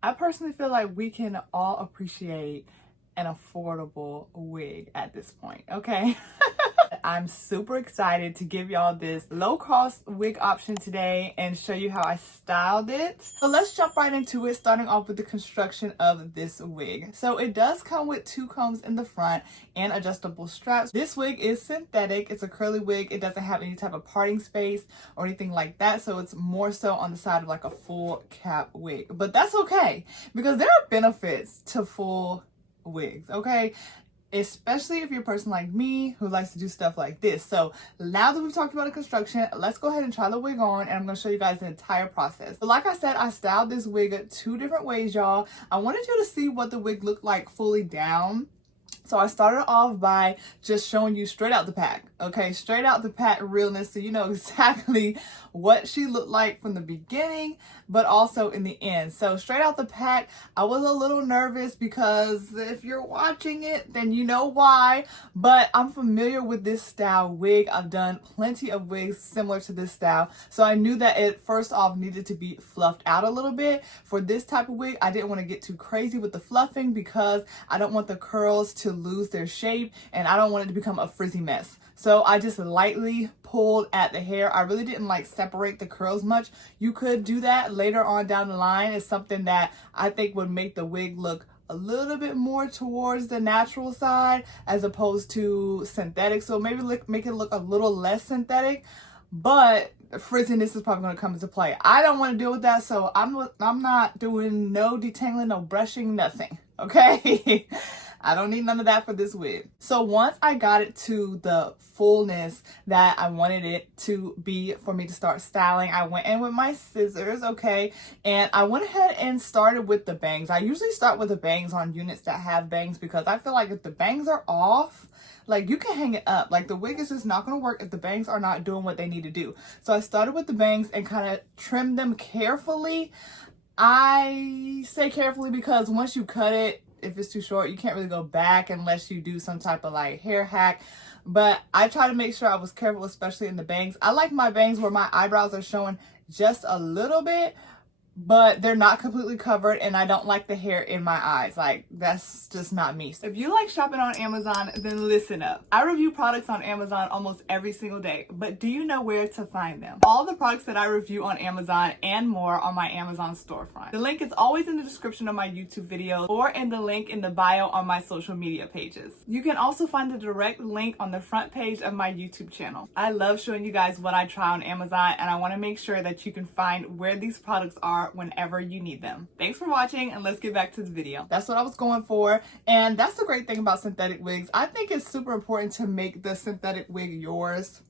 I personally feel like we can all appreciate an affordable wig at this point, okay? I'm super excited to give y'all this low-cost wig option today and show you how I styled it. So let's jump right into it, starting off with the construction of this wig. So it does come with 2 combs in the front and adjustable straps. This wig is synthetic. It's a curly wig. It doesn't have any type of parting space or anything like that, so it's more so on the side of like a full cap wig. But that's okay, because there are benefits to full wigs, okay? Especially if you're a person like me who likes to do stuff like this. So now that we've talked about the construction, let's go ahead and try the wig on, and I'm going to show you guys the entire process. So like I said, I styled this wig 2 different ways, y'all. I wanted you to see what the wig looked like fully down. So I started off by just showing you straight out the pack, okay? Straight out the pack realness, so you know exactly what she looked like from the beginning, but also in the end. So straight out the pack, I was a little nervous because if you're watching it, then you know why, but I'm familiar with this style wig. I've done plenty of wigs similar to this style, so I knew that it first off needed to be fluffed out a little bit. For this type of wig, I didn't want to get too crazy with the fluffing because I don't want the curls to lose their shape and I don't want it to become a frizzy mess. So I just lightly pulled at the hair. I really didn't like separate the curls much. You could do that later on down the line. It's something that I think would make the wig look a little bit more towards the natural side as opposed to synthetic. So maybe make it look a little less synthetic, but frizziness is probably going to come into play. I don't want to deal with that, so I'm not doing no detangling, no brushing, nothing, okay? I don't need none of that for this wig. So once I got it to the fullness that I wanted it to be for me to start styling, I went in with my scissors, okay? And I went ahead and started with the bangs. I usually start with the bangs on units that have bangs because I feel like if the bangs are off, like you can hang it up. Like the wig is just not going to work if the bangs are not doing what they need to do. So I started with the bangs and kind of trimmed them carefully. I say carefully because once you cut it, if it's too short, you can't really go back unless you do some type of like hair hack. But I try to make sure I was careful, especially in the bangs. I like my bangs where my eyebrows are showing just a little bit, but they're not completely covered, and I don't like the hair in my eyes. Like, that's just not me. So if you like shopping on Amazon, then listen up. I review products on Amazon almost every single day, but do you know where to find them? All the products that I review on Amazon and more on my Amazon storefront. The link is always in the description of my YouTube videos or in the link in the bio on my social media pages. You can also find the direct link on the front page of my YouTube channel. I love showing you guys what I try on Amazon, and I want to make sure that you can find where these products are whenever you need them. Thanks for watching, and let's get back to the video. That's what I was going for, and that's the great thing about synthetic wigs. I think it's super important to make the synthetic wig yours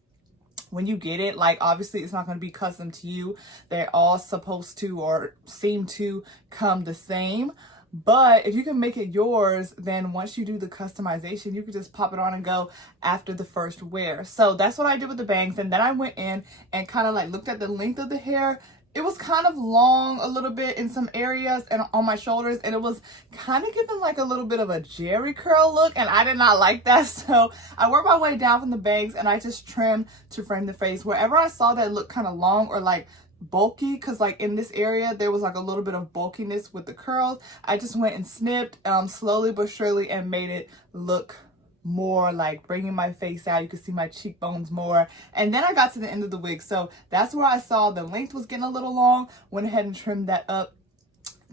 when you get it. Like, obviously it's not going to be custom to you. They're all supposed to or seem to come the same. But if you can make it yours, then once you do the customization, you can just pop it on and go after the first wear. So that's what I did with the bangs. And then I went in and kind of like looked at the length of the hair. It was kind of long a little bit in some areas and on my shoulders, and it was kind of giving like a little bit of a jerry curl look, and I did not like that. So I worked my way down from the bangs and I just trimmed to frame the face. Wherever I saw that look kind of long or like bulky, because like in this area there was like a little bit of bulkiness with the curls, I just went and snipped slowly but surely and made it look more like bringing my face out. You could see my cheekbones more. And then I got to the end of the wig, so that's where I saw the length was getting a little long. Went ahead and trimmed that up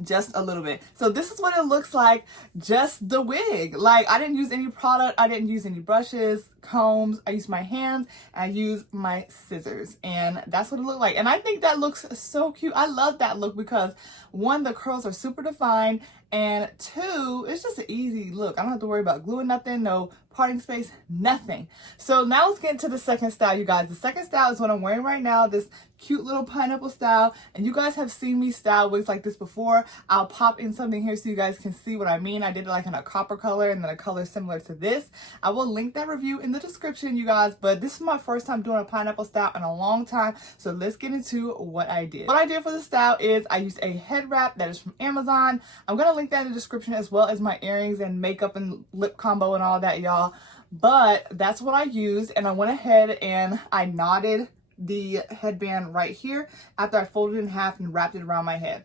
just a little bit. So this is what it looks like, just the wig. Like, I didn't use any product, I didn't use any brushes, combs. I used my hands, I used my scissors, and that's what it looked like. And I think that looks so cute. I love that look because one, the curls are super defined, and two, it's just an easy look. I don't have to worry about gluing nothing, no parting space, nothing. So now let's get into the second style, you guys. The second style is what I'm wearing right now, this cute little pineapple style. And you guys have seen me style wigs like this before. I'll pop in something here so you guys can see what I mean. I did it like in a copper color and then a color similar to this. I will link that review in the description, you guys, but this is my first time doing a pineapple style in a long time. So let's get into what I did. What I did for the style is I used a head wrap that is from Amazon. I'm going to link that in the description, as well as my earrings and makeup and lip combo and all that, y'all. But that's what I used, and I went ahead and I knotted the headband right here after I folded it in half and wrapped it around my head.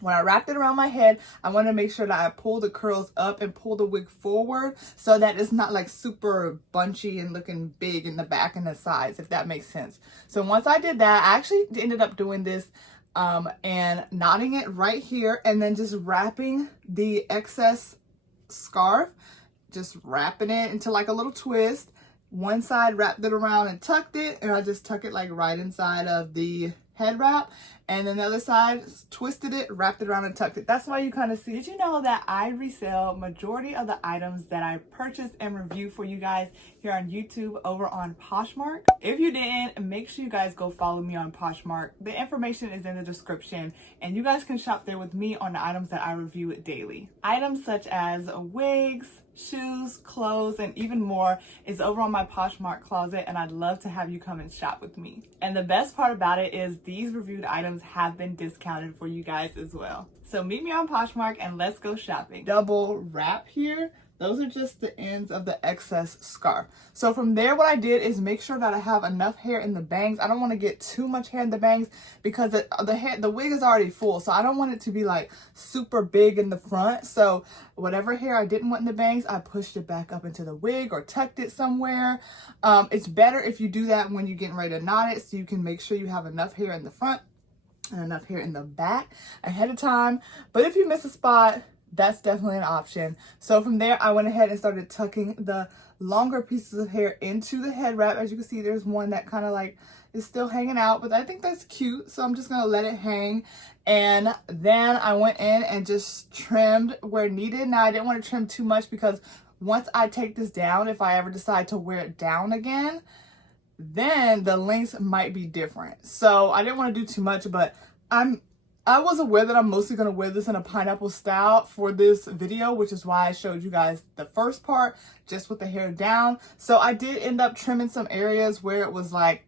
when I wrapped it around my head, I want to make sure that I pull the curls up and pull the wig forward so that it's not like super bunchy and looking big in the back and the sides, if that makes sense. So once I did that, I actually ended up doing this and knotting it right here and then just wrapping the excess scarf, just wrapping it into like a little twist. One side wrapped it around and tucked it, and I just tuck it like right inside of the head wrap, and then the other side twisted it, wrapped it around and tucked it. That's why you kind of see. Did you know that I resell majority of the items that I purchase and review for you guys here on YouTube over on Poshmark? If you didn't, make sure you guys go follow me on Poshmark. The information is in the description, and you guys can shop there with me on the items that I review daily. Items such as wigs, shoes, clothes, and even more is over on my Poshmark closet, and I'd love to have you come and shop with me. And the best part about it is these reviewed items have been discounted for you guys as well. So meet me on Poshmark and let's go shopping. Double wrap here. Those are just the ends of the excess scarf. So from there, what I did is make sure that I have enough hair in the bangs. I don't want to get too much hair in the bangs because the wig is already full. So I don't want it to be like super big in the front. So whatever hair I didn't want in the bangs, I pushed it back up into the wig or tucked it somewhere. It's better if you do that when you're getting ready to knot it, so you can make sure you have enough hair in the front and enough hair in the back ahead of time. But if you miss a spot, that's definitely an option. So from there, I went ahead and started tucking the longer pieces of hair into the head wrap. As you can see, there's one that kind of like is still hanging out, but I think that's cute. So I'm just gonna let it hang. And then I went in and just trimmed where needed. Now I didn't want to trim too much because once I take this down, if I ever decide to wear it down again, then the lengths might be different. So I didn't want to do too much, but I was aware that I'm mostly going to wear this in a pineapple style for this video, which is why I showed you guys the first part just with the hair down. So I did end up trimming some areas where it was like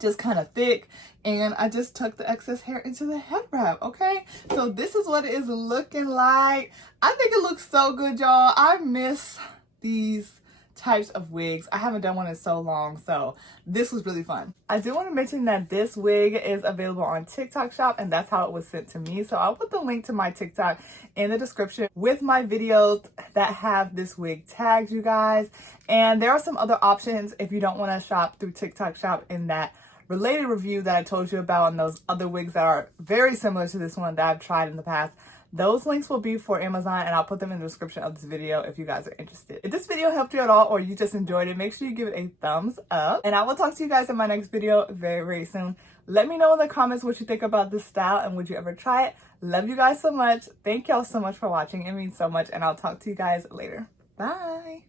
just kind of thick, and I just tucked the excess hair into the head wrap. Okay, so this is what it is looking like. I think it looks so good, y'all. I miss these types of wigs. I haven't done one in so long, so this was really fun. I do want to mention that this wig is available on TikTok shop, and that's how it was sent to me. So I'll put the link to my TikTok in the description with my videos that have this wig tagged, you guys. And there are some other options if you don't want to shop through TikTok shop in that related review that I told you about, and those other wigs that are very similar to this one that I've tried in the past. Those links will be for Amazon, and I'll put them in the description of this video if you guys are interested. If this video helped you at all or you just enjoyed it, make sure you give it a thumbs up. And I will talk to you guys in my next video very, very soon. Let me know in the comments what you think about this style and would you ever try it. Love you guys so much. Thank y'all so much for watching. It means so much, and I'll talk to you guys later. Bye.